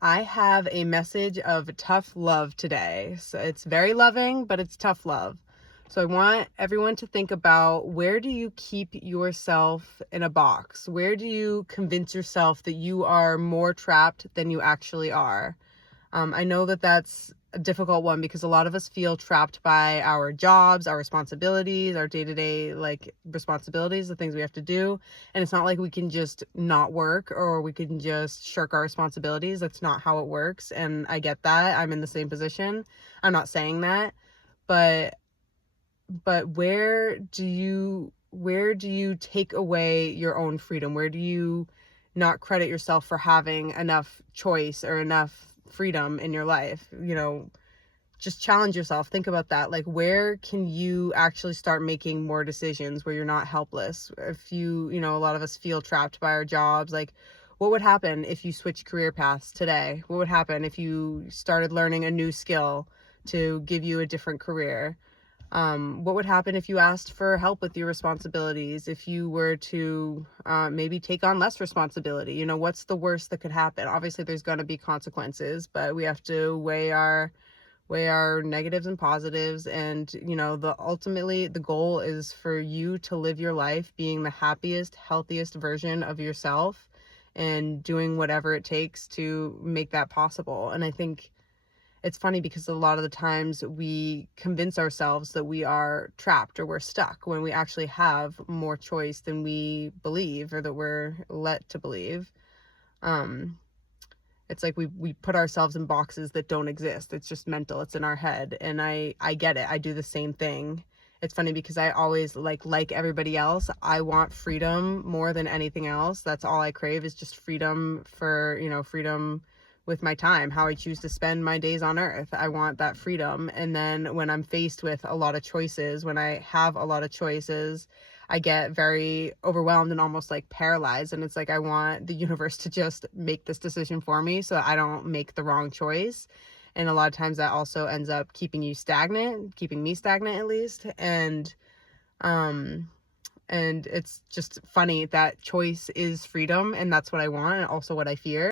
I have a message of tough love today. So it's very loving, but it's tough love. So I want everyone to think about, where do you keep yourself in a box? Where do you convince yourself that you are more trapped than you actually are? I know that that's a difficult one because a lot of us feel trapped by our jobs, our responsibilities, our day-to-day responsibilities, the things we have to do. And it's not like we can just not work or we can just shirk our responsibilities. That's not how it works. And I get that. I'm in the same position. I'm not saying that, but where do you take away your own freedom? Where do you not credit yourself for having enough choice or enough freedom in your life? Just challenge yourself. Think about that. Like, where can you actually start making more decisions where you're not helpless? If a lot of us feel trapped by our jobs. Like, what would happen if you switch career paths today? What would happen if you started learning a new skill to give you a different career? What would happen if you asked for help with your responsibilities? If you were to maybe take on less responsibility? What's the worst that could happen? Obviously, there's going to be consequences, but we have to weigh our negatives and positives. And ultimately the goal is for you to live your life being the happiest, healthiest version of yourself and doing whatever it takes to make that possible. And I think it's funny because a lot of the times we convince ourselves that we are trapped or we're stuck when we actually have more choice than we believe, or that we're led to believe. It's like we put ourselves in boxes that don't exist. It's just mental. It's in our head. And I get it. I do the same thing. It's funny because I always like everybody else, I want freedom more than anything else. That's all I crave, is just freedom freedom with my time, how I choose to spend my days on earth. I want that freedom. And then when I'm faced with a lot of choices, when I have a lot of choices, I get very overwhelmed and almost like paralyzed. And it's like, I want the universe to just make this decision for me so I don't make the wrong choice. And a lot of times that also ends up keeping you stagnant, keeping me stagnant at least. And it's just funny that choice is freedom, and that's what I want and also what I fear.